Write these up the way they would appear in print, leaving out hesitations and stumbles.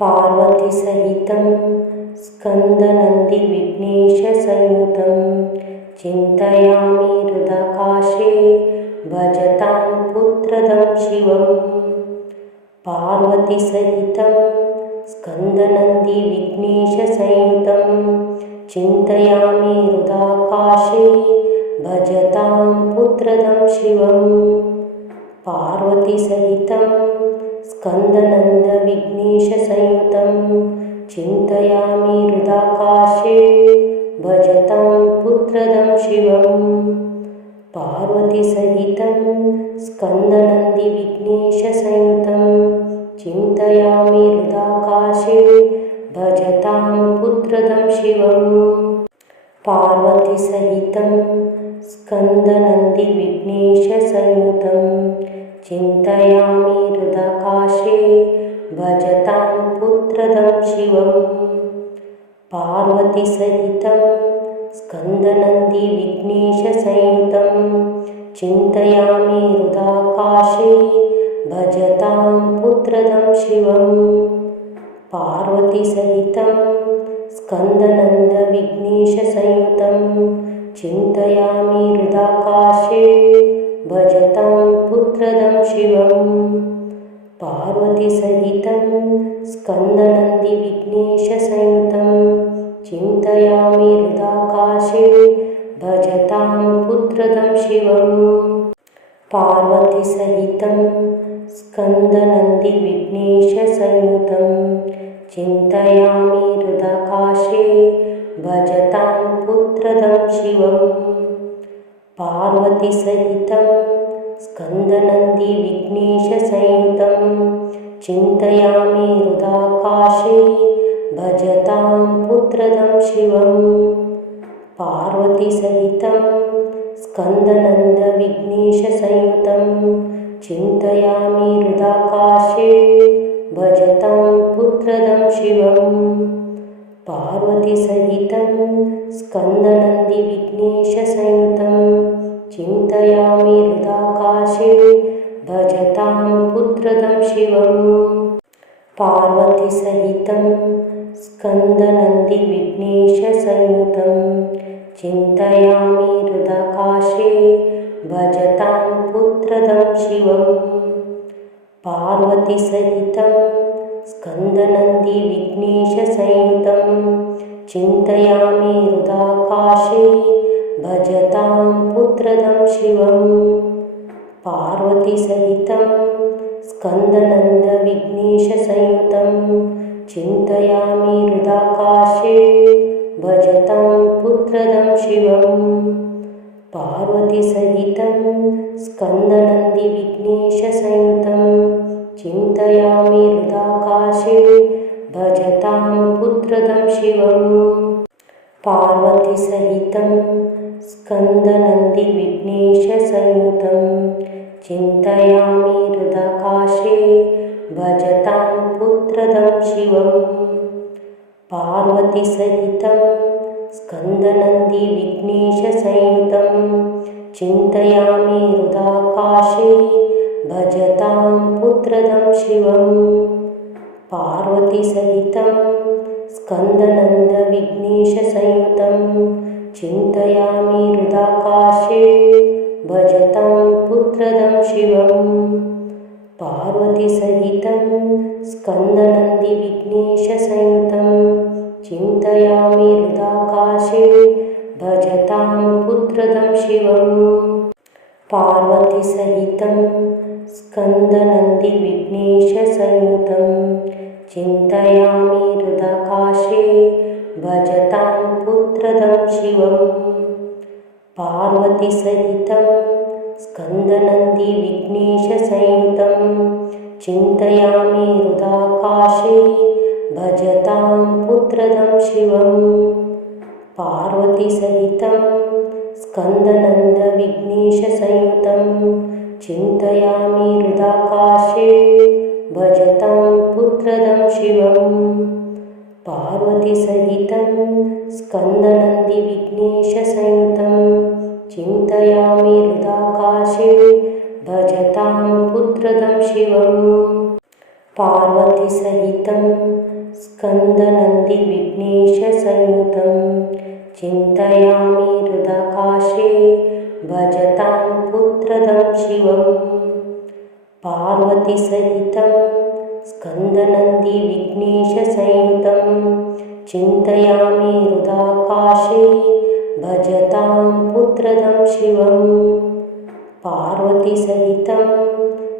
पार्वतीसहितं स्कन्दनन्दिविघ्नेशसंयुतं चिन्तयामि हृदाकाशे भजतां पुत्रदं शिवम्। पार्वतीसहितं स्कन्दनन्दिविघ्नेशसंयुतं चिन्तयामि हृदाकाशे भजतां पुत्रदं शिवम्। पार्वतीसहितं स्कन्दनन्दविघ्नेशसंयुतं चिन्तयामि हृदाकाशे भजतां पुत्रदं शिवम्। पार्वतीसहितं स्कन्दनन्दिविघ्नेशसंयुतं चिन्तयामि हृदाकाशे भजतां पुत्रदं शिवम्। पार्वतीसहितं स्कन्दनन्दिविघ्नेशसंयुतं चिन्तयामि हृदाकाशे भजतां पुत्रदं शिवम्। पार्वतीसहितं स्कन्दनन्दिविघ्नेशसंयुतं चिन्तयामि हृदाकाशे भजतां पुत्रदं शिवम्। पार्वतीसहितं स्कन्दनन्दविघ्नेशसंयुतं चिन्तयामि हृदाकाशे भजतां पुत्रदं शिवम्। पार्वतीसहितं स्कन्दनन्दिविघ्नेशसंयुतं चिन्तयामि हृदाकाशे भजतां पुत्रदं शिवम्। पार्वतीसहितं स्कन्दनन्दिविघ्नेशसंयुतं चिन्तयामि हृदाकाशे भजतां पुत्रदं शिवम्। पार्वतीसहितं स्कन्दनन्दिविघ्नेशसंयुतं चिन्तयामि हृदाकाशे भजतां पुत्रदं शिवम्। पार्वतीसहितं स्कन्दनन्दविघ्नेशसंयुतं चिन्तयामि हृदाकाशे भजतां पुत्रदं शिवम्। पार्वतीसहितं स्कन्दनन्दिविघ्नेशसंयुतं चिन्तयामि हृदाकाशे भजतां पुत्रदं शिवम्। पार्वतीसहितं स्कन्दनन्दिविघ्नेशसंयुतं चिन्तयामि हृदाकाशे भजतां पुत्रदं शिवम्। पार्वतीसहितं स्कन्दनन्दिविघ्नेशसंयुतं चिन्तयामि हृदाकाशे भजतां पुत्रदं शिवम्। पार्वतीसहितं स्कन्दनन्दविघ्नेशसंयुतं चिन्तयामि हृदाकाशे भजतां पुत्रदं शिवम्। पार्वतीसहितं स्कन्दनन्दिविघ्नेशसंयुतं चिन्तयामि हृदाकाशे भजतां पुत्रदं शिवम्। पार्वतीसहितं स्कन्दनन्दिविघ्नेशसंयुतं चिन्तयामि हृदाकाशे भजतां पुत्रदं शिवम्। पार्वतीसहितं स्कन्दनन्दिविघ्नेशसंयुतं चिन्तयामि हृदाकाशे भजतां पुत्रदं शिवम्। पार्वतीसहितं स्कन्दनन्दविघ्नेशसंयुतं चिन्तयामि हृदाकाशे भजतां पुत्रदं शिवम्। पार्वतीसहितं स्कन्दनन्दिविघ्नेशसंयुतं चिन्तयामि हृदाकाशे भजतां पुत्रदं शिवम्। पार्वतीसहितं स्कन्दनन्दिविघ्नेशसंयुतं चिन्तयामि हृदाकाशे भजतां पुत्रदं शिवम्। पार्वतीसहितं स्कन्दनन्दिविघ्नेशसंयुतं चिन्तयामि हृदाकाशे भजतां पुत्रदं शिवम्। पार्वतीसहितं स्कन्दनन्दविघ्नेशसंयुतं चिन्तयामि हृदाकाशे भजतां पुत्रदं शिवम्। पार्वतीसहितं स्कन्दनन्दिविघ्नेशसंयुतं चिन्तयामि हृदाकाशे भजतां पुत्रदं शिवम्। पार्वतीसहितं स्कन्दनन्दिविघ्नेशसंयुतं चिन्तयामि हृदाकाशे भजतां पुत्रदं शिवम्। पार्वतीसहितं स्कन्दनन्दिविघ्नेशसंयुतं चिन्तयामि हृदाकाशे भजतां पुत्रदं शिवम्। पार्वतीसहितं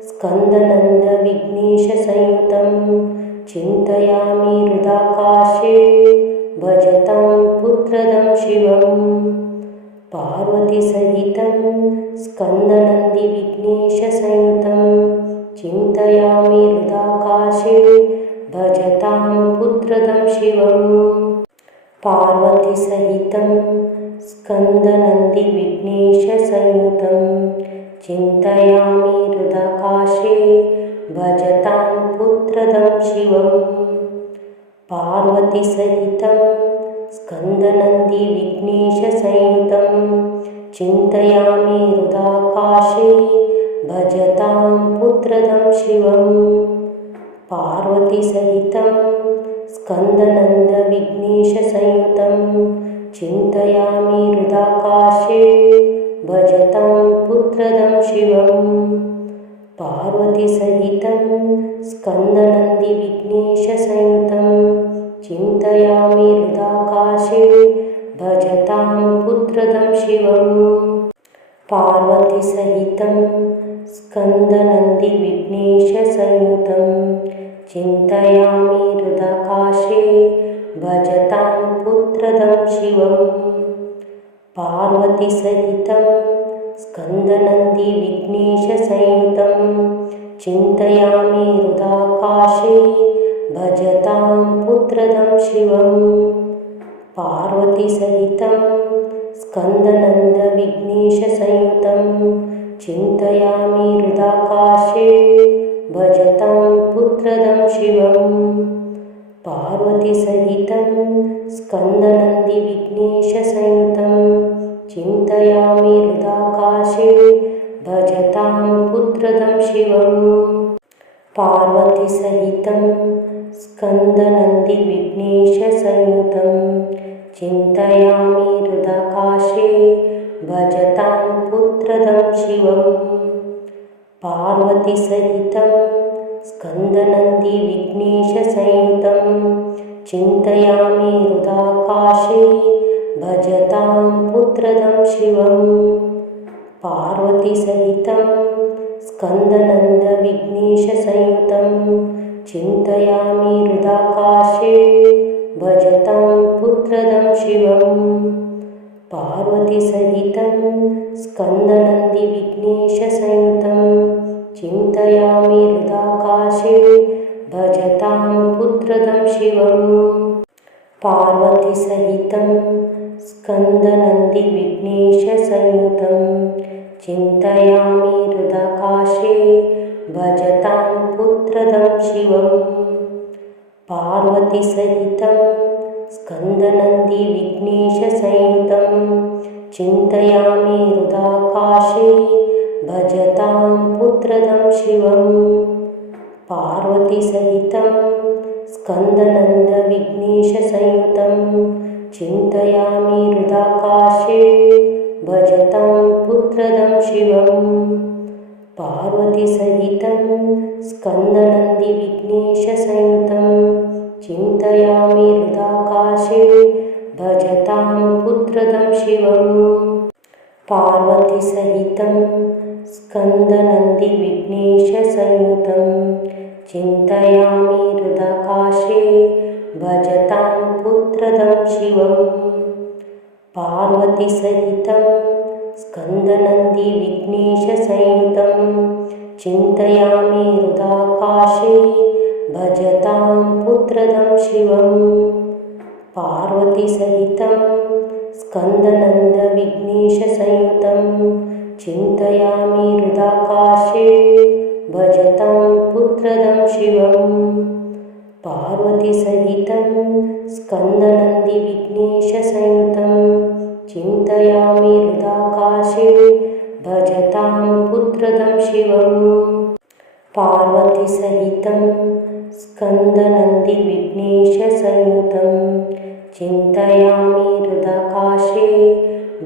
स्कन्दनन्दविघ्नेशसंयुतं चिन्तयामि हृदाकाशे भजतां पुत्रदं शिवम्। पार्वतीसहितं स्कन्दनन्दिविघ्नेशसंयुतं चिन्तयामि हृदाकाशे भजतां पुत्रदं शिवम्। पार्वतीसहितं स्कन्दनन्दिविघ्नेशसंयुतं चिन्तयामि हृदाकाशे भजतां पुत्रदं शिवम्। पार्वतीसहितं स्कन्दनन्दिविघ्नेशसंयुतं चिन्तयामि हृदाकाशे भजतां पुत्रदं शिवम्। पार्वतीसहितं स्कन्दनन्दविघ्नेशसंयुतं चिन्तयामि हृदाकाशे भजतां पुत्रदं शिवम्। पार्वतीसहितं स्कन्दनन्दिविघ्नेशसंयुतं चिन्तयामि हृदाकाशे भजतां पुत्रदं शिवम्। पार्वतीसहितं स्कन्दनन्दिविघ्नेशसंयुतं चिन्तयामि हृदाकाशे भजतां पुत्रदं शिवम्। पार्वतीसहितं स्कन्दनन्दिविघ्नेशसंयुतं चिन्तयामि हृदाकाशे भजतां पुत्रदं शिवम्। पार्वतीसहितं स्कन्दनन्दविघ्नेशसंयुतं चिन्तयामि हृदाकाशे भजतां पुत्रदं शिवम्। पार्वतीसहितं स्कन्दनन्दिविघ्नेशसंयुतं चिन्तयामि हृदाकाशे भजतां पुत्रदं शिवम्। पार्वतीसहितं स्कन्दनन्दिविघ्नेशसंयुतं चिन्तयामि हृदाकाशे भजतां पुत्रदं शिवम्। पार्वतीसहितं स्कन्दनन्दिविघ्नेशसंयुतं चिन्तयामि हृदाकाशे भजतां पुत्रदं शिवम्। पार्वतीसहितं स्कन्दनन्दविघ्नेशसंयुतं चिन्तयामि हृदाकाशे भजतां पुत्रदं शिवम्। पार्वतीसहितं स्कन्दनन्दिविघ्नेशसंयुतं चिन्तयामि हृदाकाशे भजतां पुत्रदं शिवम्। पार्वतीसहितं स्कन्दनन्दिविघ्नेशसंयुतं चिन्तयामि हृदाकाशे भजतां पुत्रदं शिवम्। पार्वतीसहितं स्कन्दनन्दिविघ्नेशसंयुतं चिन्तयामि हृदाकाशे भजतां पुत्रदं शिवम्। पार्वतीसहितं स्कन्दनन्दविघ्नेशसंयुतं चिन्तयामि हृदाकाशे भजतां पुत्रदं शिवम्। पार्वतीसहितं स्कन्दनन्दिविघ्नेशसंयुतं चिन्तयामि हृदाकाशे भजतां पुत्रदं शिवम्। पार्वतीसहितं स्कन्दनन्दिविघ्नेशसंयुतं चिन्तयामि हृदाकाशे भजतां पुत्रदं शिवम्। पार्वतीसहितं स्कन्दनन्दिविघ्नेशसंयुतं चिन्तयामि हृदाकाशे भजतां पुत्रदं शिवम्। पार्वतीसहितं स्कन्दनन्दविघ्नेशसंयुतं चिन्तयामि हृदाकाशे भजतां पुत्रदं शिवम्। पार्वतीसहितं स्कन्दनन्दिविघ्नेशसंयुतं चिन्तयामि हृदाकाशे भजतां पुत्रदं शिवम्। पार्वतीसहितं स्कन्दनन्दिविघ्नेशसंयुतं चिन्तयामि हृदाकाशे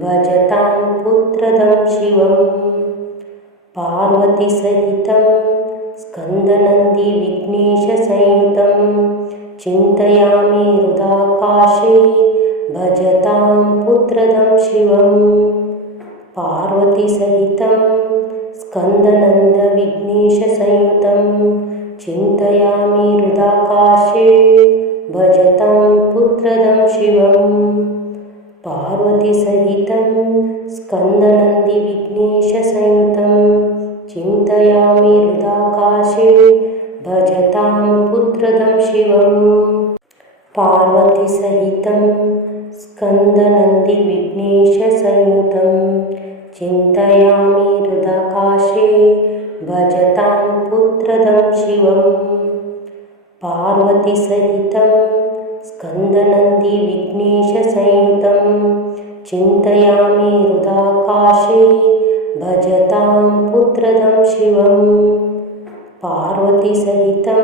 भजतां पुत्रदं शिवम्। पार्वतीसहितं स्कन्दनन्दिविघ्नेशसंयुतं चिन्तयामि हृदाकाशे भजतां पुत्रदं शिवम्। पार्वतीसहितं स्कन्दनन्दविघ्नेशसंयुतं चिन्तयामि हृदाकाशे भजतां पुत्रदं शिवम्। पार्वतीसहितं स्कन्दनन्दिविघ्नेशसंयुतं चिन्तयामि हृदाकाशे भजतां पुत्रदं शिवम्। पार्वतीसहितं स्कन्दनन्दिविघ्नेशसंयुतं चिन्तयामि हृदाकाशे भजतां पुत्रदं शिवम्। पार्वतीसहितं स्कन्दनन्दिविघ्नेशसंयुतं चिन्तयामि हृदाकाशे भजतां पुत्रदं शिवम्। पार्वतीसहितं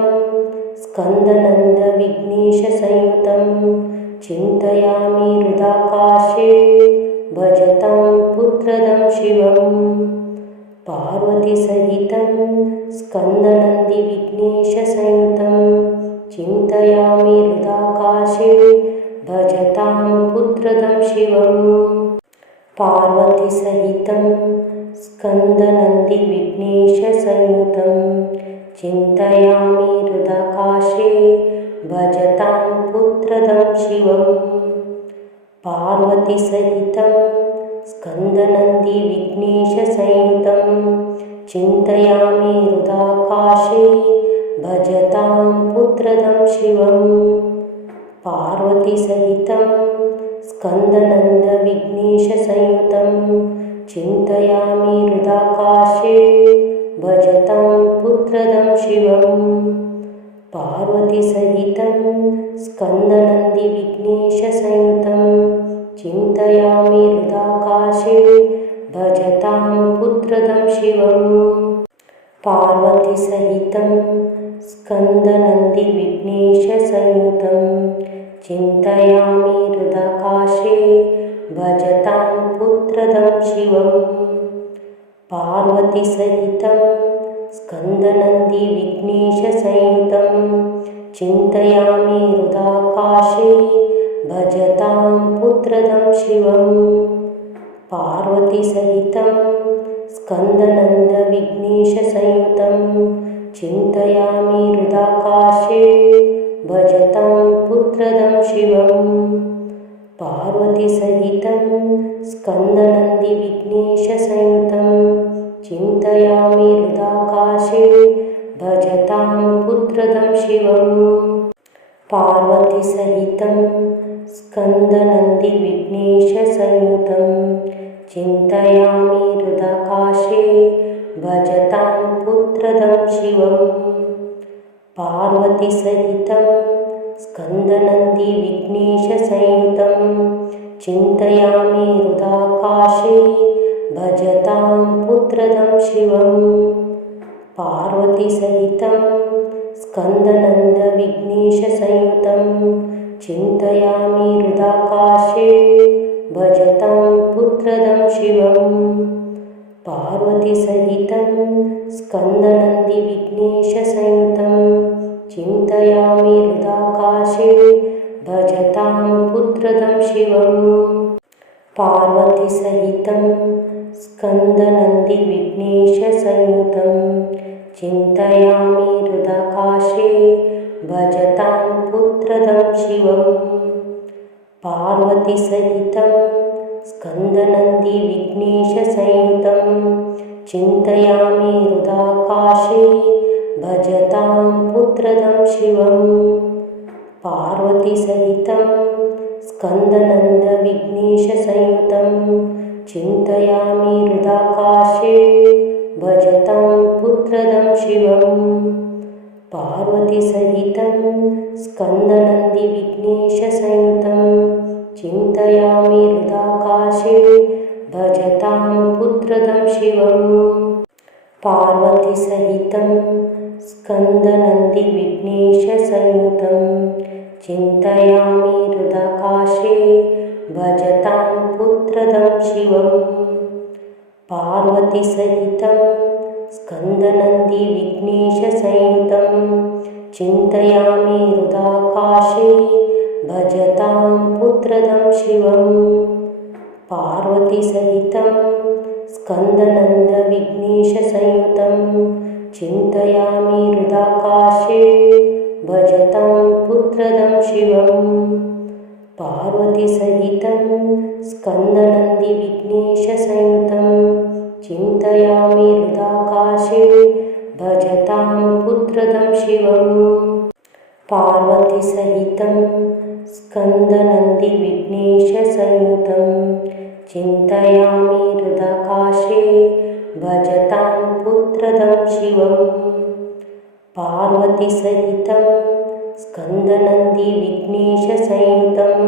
स्कन्दनन्दविघ्नेशसंयुतं चिन्तयामि हृदाकाशे भजतां पुत्रदं शिवम्। पार्वतीसहितं स्कन्दनन्दिविघ्नेशसंयुतं चिन्तयामि हृदाकाशे भजतां पुत्रदं शिवम्। पार्वतीसहितं स्कन्दनन्दिविघ्नेशसंयुतं चिन्तयामि हृदाकाशे भजतां पुत्रदं शिवम्। पार्वतीसहितं स्कन्दनन्दिविघ्नेशसंयुतं चिन्तयामि हृदाकाशे भजतां पुत्रदं शिवम्। पार्वतीसहितं स्कन्दनन्दविघ्नेशसंयुतं चिन्तयामि हृदाकाशे भजतां पुत्रदं शिवम्। पार्वतीसहितं स्कन्दनन्दिविघ्नेशसंयुतं चिन्तयामि हृदाकाशे भजतां पुत्रदं शिवम्। पार्वतीसहितं स्कन्दनन्दिविघ्नेशसंयुतं चिन्तयामि हृदाकाशे भजतां पुत्रदं शिवम्। पार्वतीसहितं स्कन्दनन्दिविघ्नेशसंयुतं चिन्तयामि हृदाकाशे भजतां पुत्रदं शिवम्। पार्वतीसहितं स्कन्दनन्दविघ्नेशसंयुतं चिन्तयामि हृदाकाशे भजतां पुत्रदं शिवम्। पार्वतीसहितं स्कन्दनन्दिविघ्नेशसंयुतं चिन्तयामि हृदाकाशे भजतां पुत्रदं शिवम्। पार्वतीसहितं स्कन्दनन्दिविघ्नेशसंयुतं चिन्तयामि हृदाकाशे भजतां पुत्रदं शिवम्। पार्वतीसहितं स्कन्दनन्दिविघ्नेशसंयुतं चिन्तयामि हृदाकाशे भजतां पुत्रदं शिवम्। पार्वतीसहितं स्कन्दनन्दविघ्नेशसंयुतं चिन्तयामि हृदाकाशे भजतां पुत्रदं शिवम्। पार्वतीसहितं स्कन्दनन्दिविघ्नेशसंयुतं चिन्तयामि हृदाकाशे भजतां पुत्रदं शिवम्। पार्वतीसहितं स्कन्दनन्दिविघ्नेशसंयुतं चिन्तयामि हृदाकाशे भजतां पुत्रदं शिवम्। पार्वतीसहितं स्कन्दनन्दिविघ्नेशसंयुतं चिन्तयामि हृदाकाशे भजतां पुत्रदं शिवम्। पार्वतीसहितं स्कन्दनन्दविघ्नेशसंयुतं चिन्तयामि हृदाकाशे भजतां पुत्रदं शिवम्। पार्वतीसहितं स्कन्दनन्दिविघ्नेशसंयुतं चिन्तयामि हृदाकाशे भजतां पुत्रदं शिवम्। पार्वतीसहितं स्कन्दनन्दिविघ्नेशसंयुतं चिन्तयामि हृदाकाशे भजतां पुत्रदं शिवम्। पार्वतीसहितं स्कन्दनन्दिविघ्नेशसंयुतं चिन्तयामि हृदाकाशे भजतां पुत्रदं शिवम्। पार्वतीसहितं स्कन्दनन्दविघ्नेशसंयुतं चिन्तयामि हृदाकाशे भजतां पुत्रदं शिवम्। पार्वतीसहितं स्कन्दनन्दिविघ्नेशसंयुतं चिन्तयामि हृदाकाशे भजतां पुत्रदं शिवम्। पार्वतीसहितं स्कन्दनन्दिविघ्नेशसंयुतं चिन्तयामि हृदाकाशे भजतां पुत्रदं शिवम्। पार्वतीसहितं स्कन्दनन्दिविघ्नेशसंयुतं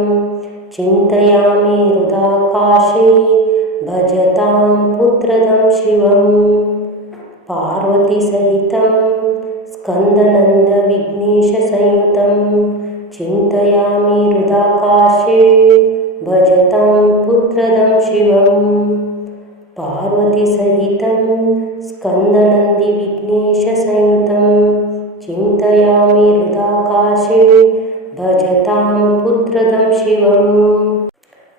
चिन्तयामि हृदाकाशे भजतां पुत्रदं शिवम्। पार्वतीसहितं स्कन्दनन्दविघ्नेशसंयुतं चिन्तयामि हृदाकाशे भजतां पुत्रदं शिवम्। पार्वतीसहितं स्कन्दनन्दिविघ्नेशसंयुतं चिन्तयामि हृदाकाशे भजतां पुत्रदं शिवम्।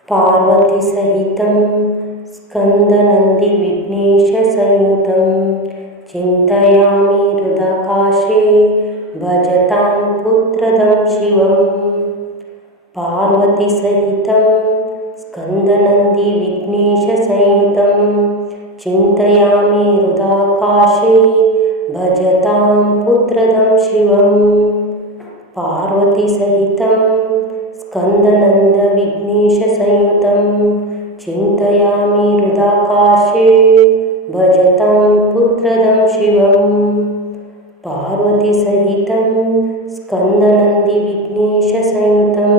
पार्वतीसहितं स्कन्दनन्दिविघ्नेशसंयुतं चिन्तयामि हृदाकाशे भजतां पुत्रदं शिवम्। पार्वतीसहितं स्कन्दनन्दिविघ्नेशसंयुतं चिन्तयामि हृदाकाशे भजतां पुत्रदं शिवम्। पार्वतीसहितं स्कन्दनन्दविघ्नेशसंयुतं चिन्तयामि हृदाकाशे भजतां पुत्रदं शिवम्। पार्वतीसहितं स्कन्दनन्दिविघ्नेशसंयुतं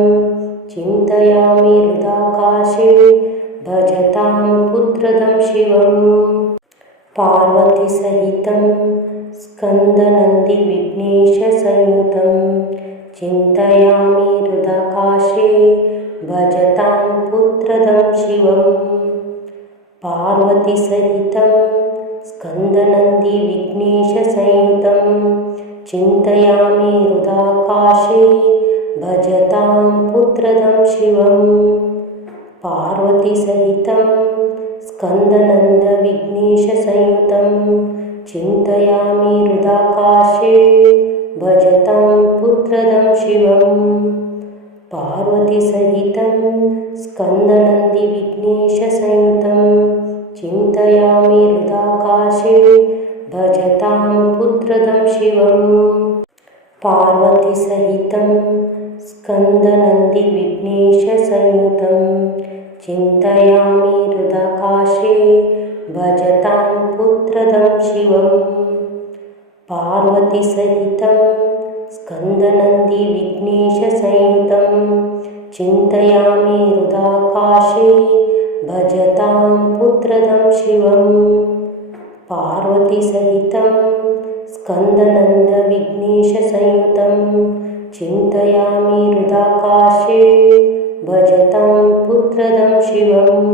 चिन्तयामि हृदाकाशे भजतां पुत्रदं शिवम्। पार्वतीसहितं स्कन्दनन्दिविघ्नेशसंयुतं चिन्तयामि हृदाकाशे भजतां पुत्रदं शिवम्। पार्वतीसहितं स्कन्दनन्दिविघ्नेशसंयुतं चिन्तयामि हृदाकाशे भजतां पुत्रदं शिवम्। पार्वतीसहितं स्कन्दनन्दविघ्नेशसंयुतं चिन्तयामि हृदाकाशे भजतां पुत्रदं शिवम्। पार्वतीसहितं स्कन्दनन्दिविघ्नेशसंयुतं चिन्तयामि हृदाकाशे भजतां पुत्रदं शिवम्। पार्वतीसहितं स्कन्दनन्दिविघ्नेशसंयुतं चिन्तयामि हृदाकाशे भजतां पुत्रदं शिवम्। पार्वतीसहितं स्कन्दनन्दिविघ्नेशसंयुतं चिन्तयामि हृदाकाशे भजतां पुत्रदं शिवम्। पार्वतीसहितं स्कन्दनन्दविघ्नेशसंयुतं चिन्तयामि हृदाकाशे भजतां पुत्रदं शिवम्।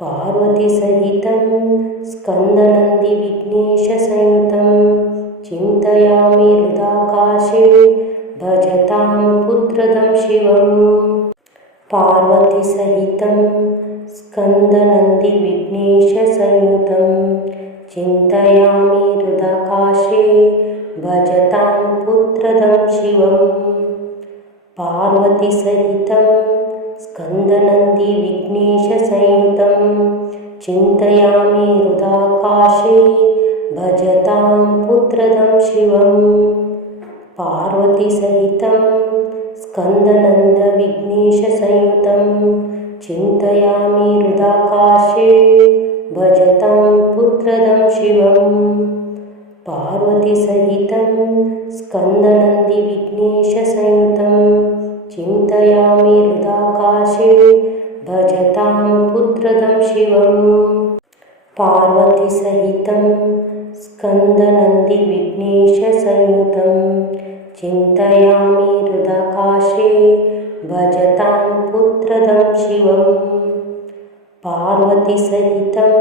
पार्वतीसहितं स्कन्दनन्दिविघ्नेशसंयुतं चिन्तयामि हृदाकाशे भजतां पुत्रदं शिवम्। पार्वतीसहितं स्कन्दनन्दिविघ्नेशसंयुतं चिन्तयामि हृदाकाशे भजतां पुत्रदं शिवम्। पार्वतीसहितं स्कन्दनन्दिविघ्नेशसंयुतं चिन्तयामि हृदाकाशे भजतां पुत्रदं शिवम्। पार्वतीसहितं स्कन्दनन्दविघ्नेशसंयुतं चिन्तयामि हृदाकाशे भजतां पुत्रदं शिवम्। पार्वतीसहितं स्कन्दनन्दिविघ्नेशसंयुतं चिन्तयामि हृदाकाशे भजतां पुत्रदं शिवम्। पार्वतीसहितं स्कन्दनन्दिविघ्नेशसंयुतं चिन्तयामि हृदाकाशे भजतां पुत्रदं शिवम्। पार्वतीसहितं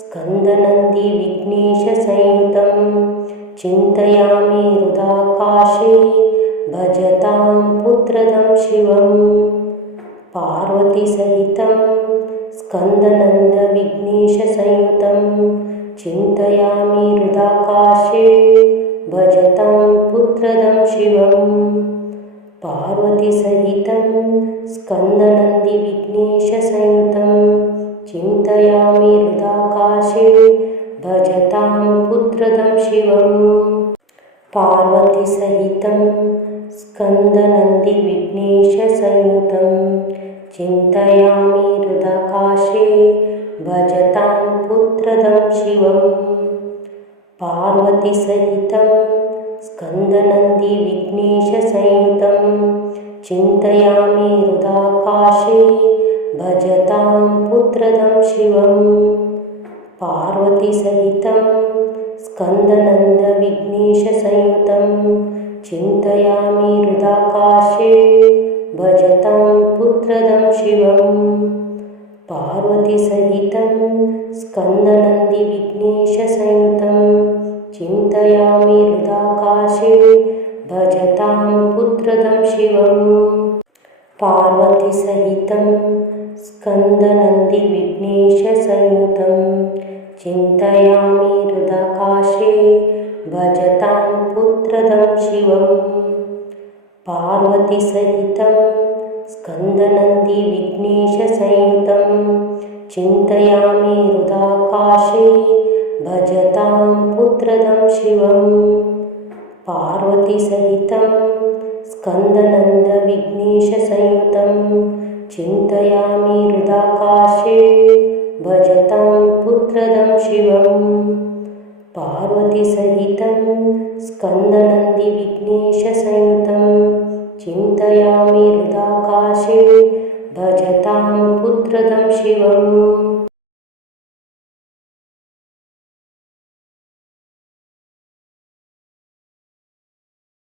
स्कन्दनन्दिविघ्नेशसंयुतं चिन्तयामि हृदाकाशे भजतां पुत्रदं शिवम्। पार्वतीसहितं स्कन्दनन्दविघ्नेशसंयुतं चिन्तयामि हृदाकाशे भजतां पुत्रदं शिवम्। पार्वतीसहितं स्कन्दनन्दिविघ्नेशसंयुतं चिन्तयामि हृदाकाशे भजतां पुत्रदं शिवम्। पार्वतीसहितं स्कन्दनन्दिविघ्नेशसंयुतं चिन्तयामि हृदाकाशे भजतां पुत्रदं शिवम्। पार्वतीसहितं स्कन्दनन्दिविघ्नेशसंयुतं चिन्तयामि हृदाकाशे भजतां पुत्रदं शिवम्। पार्वतीसहितं स्कन्दनन्दविघ्नेशसंयुतं चिन्तयामि हृदाकाशे भजतां पुत्रदं शिवम्। पार्वतीसहितं स्कन्दनन्दिविघ्नेशसंयुतं चिन्तयामि हृदाकाशे भजतां पुत्रदं शिवम्। पार्वतीसहितं स्कन्दनन्दिविघ्नेशसंयुतं चिन्तयामि हृदाकाशे भजतां पुत्रदं शिवम्। पार्वतीसहितं स्कन्दनन्दिविघ्नेशसंयुतं चिन्तयामि हृदाकाशे भजतां पुत्रदं शिवम्। पार्वतीसहितं स्कन्दनन्दविघ्नेशसंयुतं चिन्तयामि हृदाकाशे भजतां पुत्रदं शिवम्। पार्वतीसहितं स्कन्दनन्दिविघ्नेशसंयुतं चिन्तयामि हृदाकाशे भजतां पुत्रदं शिवम्।